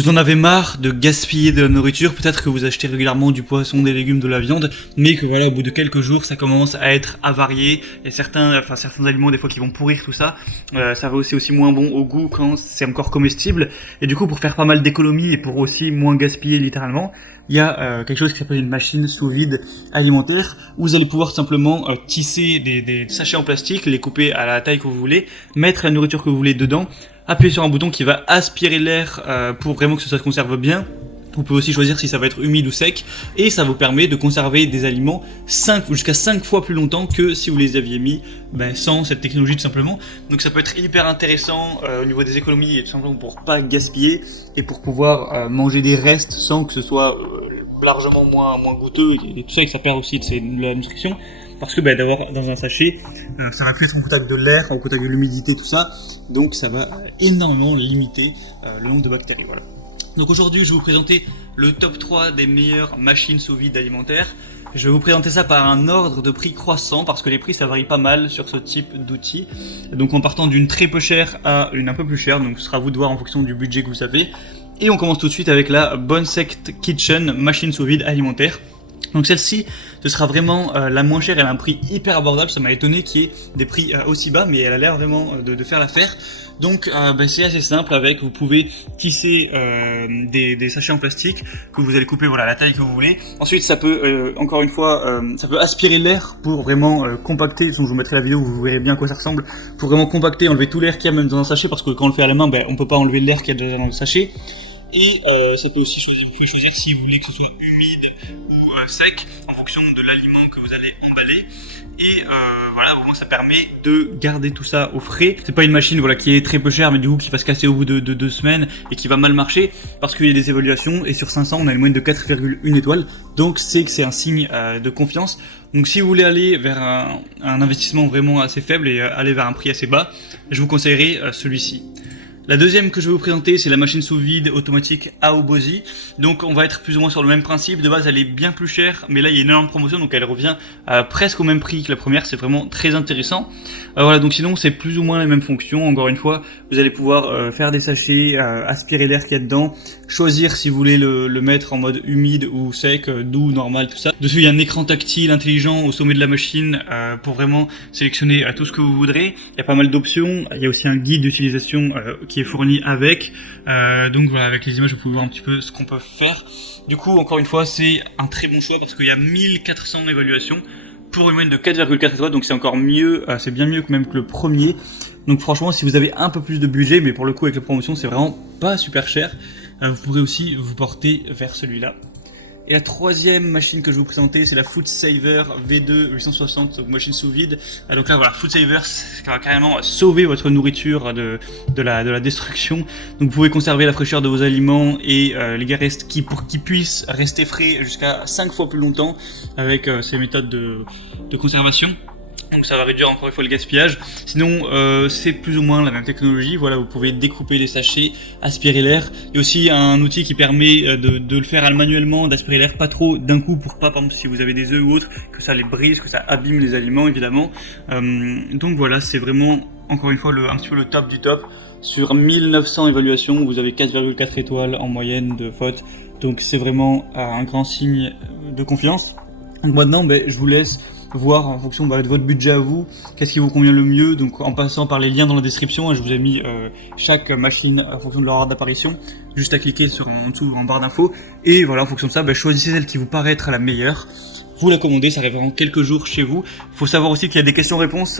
Vous en avez marre de gaspiller de la nourriture, peut-être que vous achetez régulièrement du poisson, des légumes, de la viande, mais que voilà, au bout de quelques jours, ça commence à être avarié, et certains aliments, des fois, qui vont pourrir tout ça, ça va aussi moins bon au goût quand c'est encore comestible, et du coup, pour faire pas mal d'économies et pour aussi moins gaspiller littéralement, il y a quelque chose qui s'appelle une machine sous vide alimentaire, où vous allez pouvoir simplement tisser des sachets en plastique, les couper à la taille que vous voulez, mettre la nourriture que vous voulez dedans, appuyer sur un bouton qui va aspirer l'air pour vraiment que ça se conserve bien. Vous pouvez aussi choisir si ça va être humide ou sec, et ça vous permet de conserver des aliments jusqu'à 5 fois plus longtemps que si vous les aviez mis sans cette technologie tout simplement. Donc ça peut être hyper intéressant au niveau des économies, et tout simplement pour pas gaspiller et pour pouvoir manger des restes sans que ce soit largement moins goûteux et tout ça, et que ça perd aussi de la nutrition. Parce que d'avoir dans un sachet, ça va plus être en contact de l'air, en contact de l'humidité, tout ça. Donc ça va énormément limiter le nombre de bactéries. Voilà. Donc aujourd'hui, je vais vous présenter le top 3 des meilleures machines sous vide alimentaires. Je vais vous présenter ça par un ordre de prix croissant, parce que les prix ça varie pas mal sur ce type d'outil. Donc en partant d'une très peu chère à une un peu plus chère, donc ce sera à vous de voir en fonction du budget que vous avez. Et on commence tout de suite avec la Bonsect Kitchen machine sous vide alimentaire. Donc celle-ci, ce sera vraiment la moins chère, elle a un prix hyper abordable, ça m'a étonné qu'il y ait des prix aussi bas, mais elle a l'air vraiment de faire l'affaire. Donc c'est assez simple, vous pouvez tisser des sachets en plastique que vous allez couper la taille que vous voulez. Ensuite ça peut, encore une fois, ça peut aspirer l'air pour vraiment compacter, je vous mettrai la vidéo, vous verrez bien à quoi ça ressemble, pour vraiment compacter, enlever tout l'air qu'il y a même dans un sachet, parce que quand on le fait à la main, on peut pas enlever l'air qu'il y a déjà dans le sachet. Et ça peut aussi vous pouvez choisir si vous voulez que ce soit humide ou sec en fonction de l'aliment que vous allez emballer. Et au moins ça permet de garder tout ça au frais. C'est pas une machine qui est très peu chère, mais du coup qui va se casser au bout de 2 semaines et qui va mal marcher, parce qu'il y a des évaluations et sur 500 on a une moyenne de 4,1 étoiles. Donc c'est un signe de confiance. Donc si vous voulez aller vers un investissement vraiment assez faible et aller vers un prix assez bas, je vous conseillerais celui-ci. La deuxième que je vais vous présenter, c'est la machine sous vide automatique Aobozy. Donc on va être plus ou moins sur le même principe. De base elle est bien plus chère, mais là il y a une énorme promotion, donc elle revient presque au même prix que la première. C'est vraiment très intéressant. Donc sinon c'est plus ou moins les mêmes fonctions. Encore une fois, vous allez pouvoir faire des sachets, aspirer l'air qu'il y a dedans, choisir si vous voulez le mettre en mode humide ou sec, doux, normal, tout ça. Dessus il y a un écran tactile intelligent au sommet de la machine pour vraiment sélectionner tout ce que vous voudrez. Il y a pas mal d'options. Il y a aussi un guide d'utilisation qui est fourni avec. Donc voilà, avec les images, vous pouvez voir un petit peu ce qu'on peut faire. Du coup, encore une fois, c'est un très bon choix parce qu'il y a 1400 évaluations pour une moyenne de 4,4 étoiles, donc c'est encore mieux, c'est bien mieux que même que le premier. Donc franchement, si vous avez un peu plus de budget, mais pour le coup avec la promotion, c'est vraiment pas super cher, vous pourrez aussi vous porter vers celui-là. Et la troisième machine que je vais vous présenter, c'est la FoodSaver V2 860, donc machine sous vide. Donc là, voilà, FoodSaver, ça va carrément sauver votre nourriture de la destruction. Donc vous pouvez conserver la fraîcheur de vos aliments et les restes pour qu'ils puissent rester frais jusqu'à 5 fois plus longtemps avec ces méthodes de conservation. Donc ça va réduire encore une fois le gaspillage. Sinon c'est plus ou moins la même technologie. Voilà, vous pouvez découper les sachets, aspirer l'air. Il y a aussi un outil qui permet de le faire manuellement, d'aspirer l'air pas trop d'un coup pour pas, par exemple si vous avez des œufs ou autre, que ça les brise, que ça abîme les aliments évidemment. Donc voilà, c'est vraiment encore une fois un petit peu le top du top. Sur 1900 évaluations, vous avez 4,4 étoiles en moyenne de faute. Donc c'est vraiment un grand signe de confiance. Donc maintenant je vous laisse voir en fonction de votre budget à vous, qu'est-ce qui vous convient le mieux, donc en passant par les liens dans la description, je vous ai mis chaque machine en fonction de leur ordre d'apparition, juste à cliquer en dessous en barre d'infos, et voilà, en fonction de ça, choisissez celle qui vous paraît être la meilleure, vous la commandez, ça arrivera en quelques jours chez vous. Il faut savoir aussi qu'il y a des questions-réponses